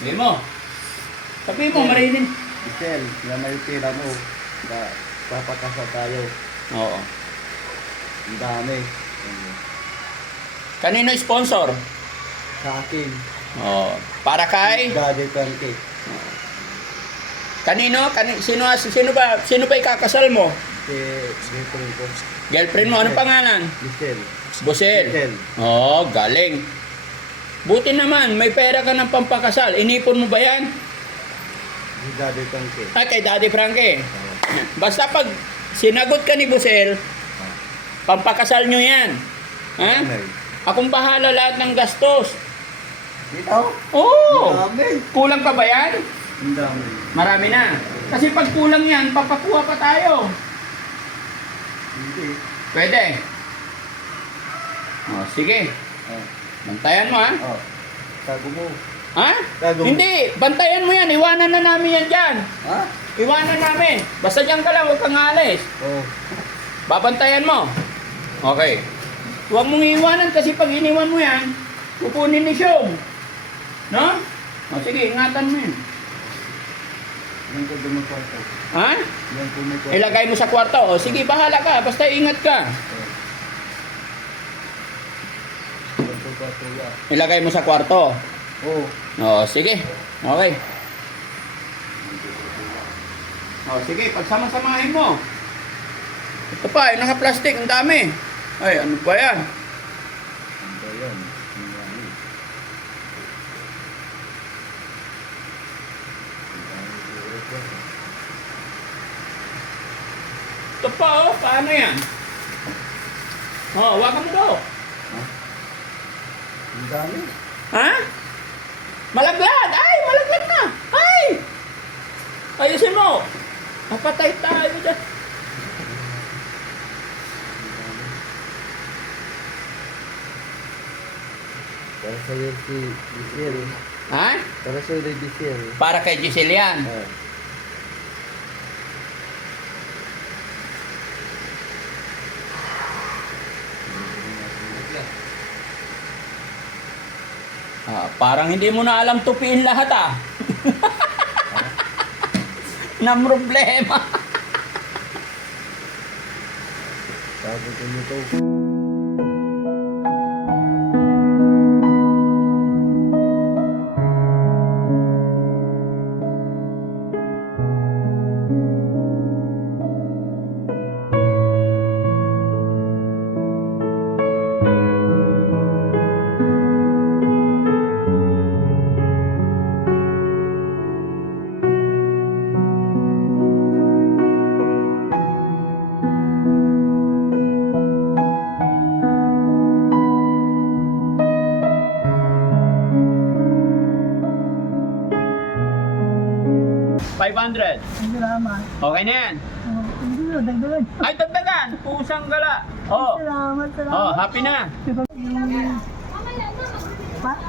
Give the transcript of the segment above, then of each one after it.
Sabi mo. Sabi mo, marinin. Michelle, na may pera mo. Papakasa tayo. Oo. Ang dami. Kanino sponsor? Sa akin. Oo. Para kay? Daddy Frankie. Kanino? Sino ba ikakasal mo? Si girlfriend ko. Girlfriend mo, anong pangalan? Michelle. Bosel. Michelle. Oo, galing. Buti naman, may pera ka ng pampakasal. Inipon mo ba yan? Si Daddy Frankie. Ay, kay Daddy Frankie. Basta pag sinagot ka ni Bosel, pampakasal nyo yan. Ha? Akong bahala lahat ng gastos. Dito? Oo. Ang dami. Kulang pa ba yan? Ang dami. Marami na. Kasi pag kulang yan, papakuha pa tayo. Hindi. Pwede. O, sige. Oh. Bantayan mo, ha? Oh. Tago mo. Ha? Tago mo. Hindi. Bantayan mo yan. Iwanan na namin yan dyan. Ha? Iwanan namin. Basta dyan ka lang. Huwag kang alis. Oh. Babantayan mo. Okay. Huwag mong iwanan kasi pag iniwan mo yan, kukunin ni Sean. No? O, sige. Ingatan mo yun. Yan ko dumakwarto. Ha? Yan ko may kwarto. Ilagay mo sa kwarto. O, sige. Bahala ka. Basta ingat ka. Yan ko kwarto yan. Ilagay mo sa kwarto. Oh. O, sige. Okay. O, sige. Pagsama-samahin mo. Ito pa, yung naka-plastic. Ang dami. Ay, ano ba yan? Ano ba yan? Ang dami. Ang dami siguro po. Ito pa, oh. Paano yan? O, hawakan mo daw. Ha? Ang dami. Ha? Malaglag! Ay, malaglag na! Ay! Ayusin mo! Napatay tayo dyan. Para sa'yo si Giselle. Ha? Para sa'yo si Giselle. Para kay Giselle yan. Oh. Parang hindi mo na alam tupiin lahat ah. Na problema. Sabi ko nito. $500. Salamat. Okay na yan. Hindi na, dagdagan. Ay, dagdagan. Pusang gala. Oh. Salamat, salamat. Oh, happy na.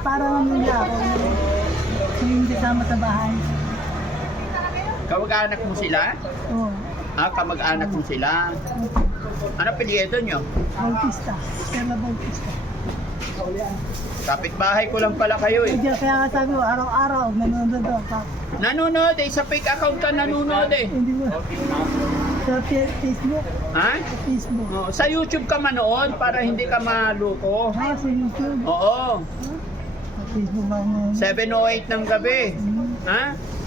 Parang nila ako. Yung kasama sa bahay. Kamag-anak mo sila? Oo. Kamag-anak mo sila. Ano apelyido nyo? Bautista. Stella Bautista. Kapit-bahay ko lang pala kayo eh. Kaya nga sabi ko, araw-araw, nanonood ako. Nanonood eh. Sa fake account ka nanonood eh. Hindi mo. Sa Facebook. Ha? Sa Facebook. Oh, sa YouTube ka manood para hindi ka maluko. Sa YouTube. Oo. Sa Facebook ba mo? 7:08 ng gabi. Ha?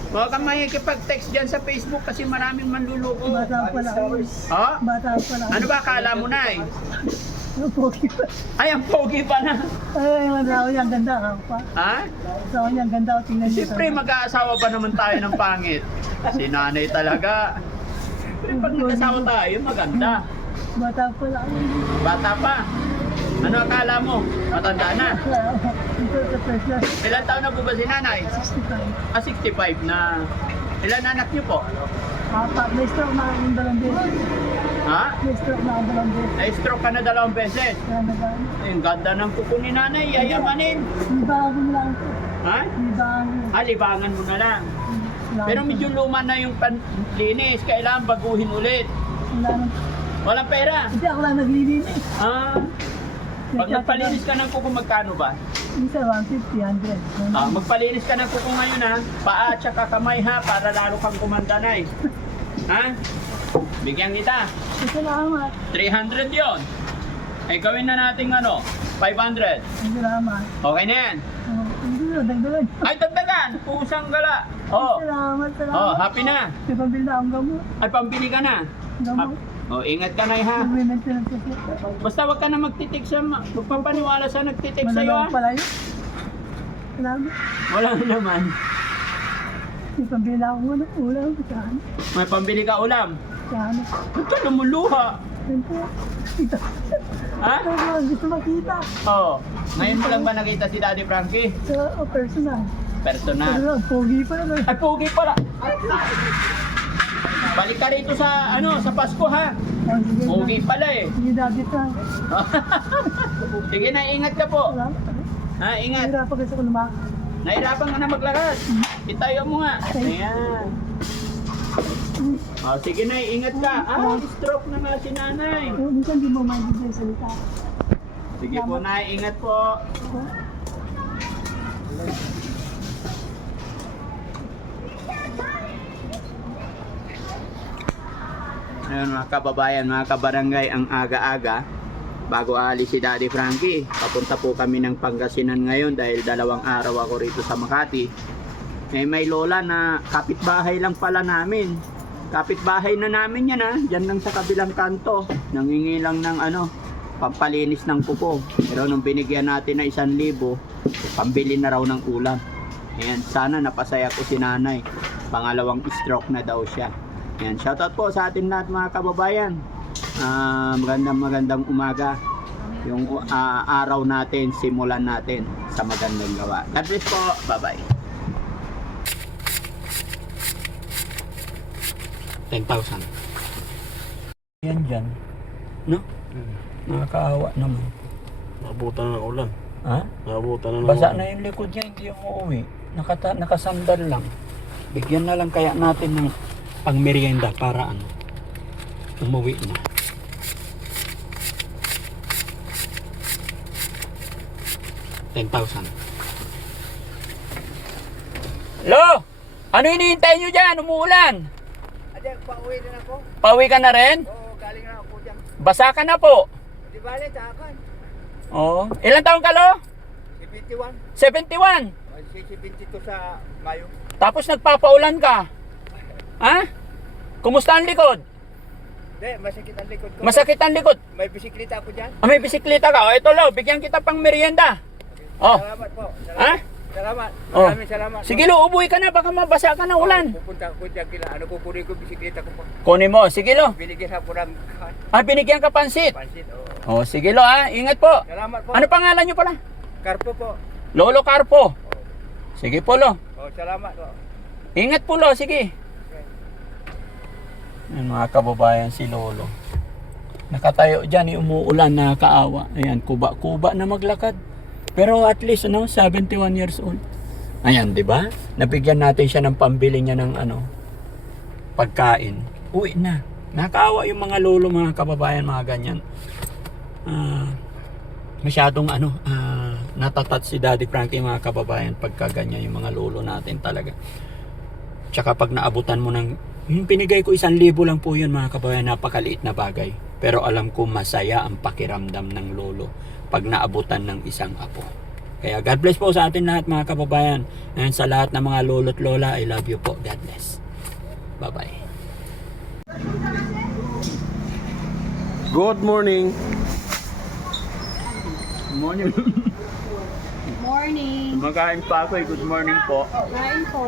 Huwag kang makikipag-text dyan sa Facebook kasi maraming manluloko. Bata pala ako. Ha? Bata pala ako. Ano ba akala mo na eh? Pogi pa. Ay, ang pogi pa na. Ay, wala ako yung ganda ako pa. Ha? Sa ako yung ganda ako, tingnan niyo. Siyempre, mag-aasawa ba naman tayo ng pangit? Si nanay talaga. Siyempre, pag nag-asawa tayo, maganda. Bata pala ako. Bata pa. Ano akala mo? Matanda na. Ito sa first class. Ilan taon na po ba si nanay? 65. 65 na. Ilan anak niyo po? May stroke na akong dalawang beses. Ha? May stroke na akong dalawang beses. Na-stroke ka na 2 beses. Kaya nagano. Yung ganda ng kuko ni nanay, yayamanin. Libangan mo lang ito. Ha? Libangan. Libangan mo na lang. Pero medyo luma na yung panlinis. Kailangan baguhin ulit. Wala nang... Walang pera. Hindi ako lang naglilinis. Ah, Pag nagpalinis ka ng kuko, magkano ba? Isa 150, 100. Magpalinis ka ng kuko ngayon ha. Paa at saka kamay ha, para lalo kang kumandanay. Ha? Bigyan kita. Salamat. 300 yon. Eh gawin na natin ano, 500. Salamat. Okay na yan. Hindi na, dagdagan. Ay, dagdagan. Pusang gala. Oh. Salamat, salamat. Oh, happy na. May pambili na akong gamot. Ay, pambili ka na. Gamot. Oh, ingat ka na ha. Mag-maintenance kasi. Basta wag ka na magtitik sa, magpapaniwala sa nagtitik sa'yo ha. Malalaman pala yun. Salamat. Wala naman. May pambili na akong ulam. Saan? May pambili ka ulam. Saan? Ba't ka lumuluha? Siyempre. Ito. Ha? Gusto makita. Oo. Ngayon mo lang ba nakita si Daddy Frankie? Sa personal. Personal. Pero pogi pa naman. Ay, pogi pala. Balik ka rito sa, ano, sa Pasko ha. Sige na. Pogi pala eh. Sige, David na. Sige na, ingat ka po. Salamat. Ha, ingat. Hirapan kasi ako lumakad. Nahirapan ka na maglakad. Itayo mo nga. Ayan. Oh, sige na, ingat ka. Stroke na nga si nanay. Minsan di mo maintindihan yung salita. Sige po na, ingat po. Ayun mga kababayan, mga kabarangay, ang aga-aga bago aalis si Daddy Frankie. Papunta po kami ng Pangasinan ngayon dahil 2 araw ako rito sa Makati. May lola na kapitbahay lang pala namin. Kapitbahay na namin yan ha. Diyan lang sa kabilang kanto. Nangingi lang ng ano, pampalinis ng kuko. Pero nung binigyan natin na 1,000, pambili na raw ng ulam. Ayan, sana napasaya ko si nanay. Pangalawang stroke na daw siya. Ayan, shoutout po sa atin lahat mga kababayan. Magandang umaga. Yung araw natin, simulan natin sa magandang gawa. God bless po. Bye-bye. 10,000. Yan dyan. No? Nakakaawa naman. Nakabutan na ng ulan. Ha? Nakabutan na ng Basa ulan. na yung likod niya, hindi yung uuwi. Nakasandal lang. Bigyan na lang kaya natin ng pang merienda para ano, umuwi na. $10,000. Hello? Ano hinihintay nyo dyan? Umuulan. Ate, pauwi din ako. Pauwi ka na rin? Oo, galing na ako dyan. Basa ka na po. Di bale, takan. Oo. Ilang taon ka, Lo? 71. 71. 72 sa Mayo. Tapos nagpapaulan ka. Ha? Kumusta ang likod? Hindi, masakit ang likod ko. Masakit ang likod. May bisikleta ako dyan. May bisikleta ka. O, ito, Lo. Bigyan kita pang merienda. Oh. Salamat po. Ha? Salamat. Oh. Maraming salamat. Sige, Lo. Ubuwi ka na. Baka mabasa ka ng ulan. Pupunta ako dyan kila. Ano kukunin ko bisikleta ko po. Kunin mo. Sige, Lo. Binigyan ako ng Binigyan ka pansit. pansit. O, Oo. sige, Lo, ha. Ingat po. Salamat po. Ano pangalan nyo pala? Karpo po. Lolo Carpo. Sige po, Lo. Oh, salamat po. Ingat po, Lo. Sige. Yan, mga kababayan, si Lolo. Nakatayo dyan, umuulan, nakakaawa. Ayan, kuba-kuba na maglakad. Pero at least, 71 years old. Ayan, di ba? Nabigyan natin siya ng pambili niya ng pagkain. Uwi na. Nakakaawa yung mga lolo, mga kababayan, mga ganyan. Masyadong natatat si Daddy Frankie, mga kababayan, pagka ganyan yung mga lolo natin talaga. Tsaka pag naabutan mo ng pinigay ko 1,000 lang po yun, mga kababayan, napakaliit na bagay. Pero alam ko masaya ang pakiramdam ng lolo pag naabutan ng isang apo. Kaya God bless po sa atin lahat, mga kababayan. And sa lahat ng mga lolo't lola, I love you po. God bless. Bye-bye. Good morning. Good morning. Morning. Kumakain pa ako. Good morning po. Kain po.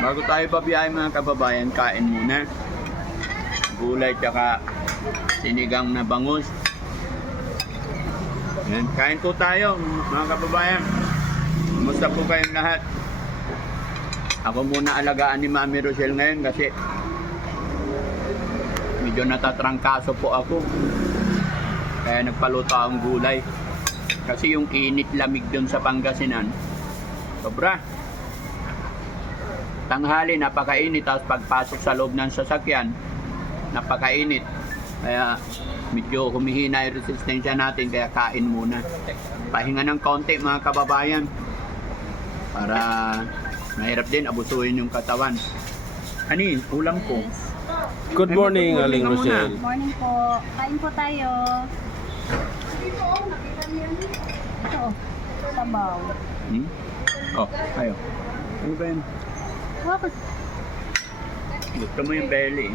Bago tayo pabiyahe, mga kababayan, kain muna. Gulay tsaka sinigang na bangus. Yan, kain po tayo, mga kababayan. Kumusta po kayong lahat? Ako muna alagaan ni Mami Rochelle ngayon kasi medyo natatrangkaso po ako. Kaya nagpaluto akong gulay. Kasi yung init lamig doon sa Pangasinan, sobra. Tanghali, napakainit. Tapos pagpasok sa loob ng sasakyan, napakainit. Kaya medyo humihina yung resistensya natin, kaya kain muna. Pahinga ng konti mga kababayan. Para mahirap din abusuhin yung katawan. Ani, ulam ko. Good morning, Good morning Aling ka muna. Rosel. Morning po. Kain po tayo. Ito, sabaw. Hmm? Oh, ayo. Ano ba yun? Bakit? Gusto mo yung belly.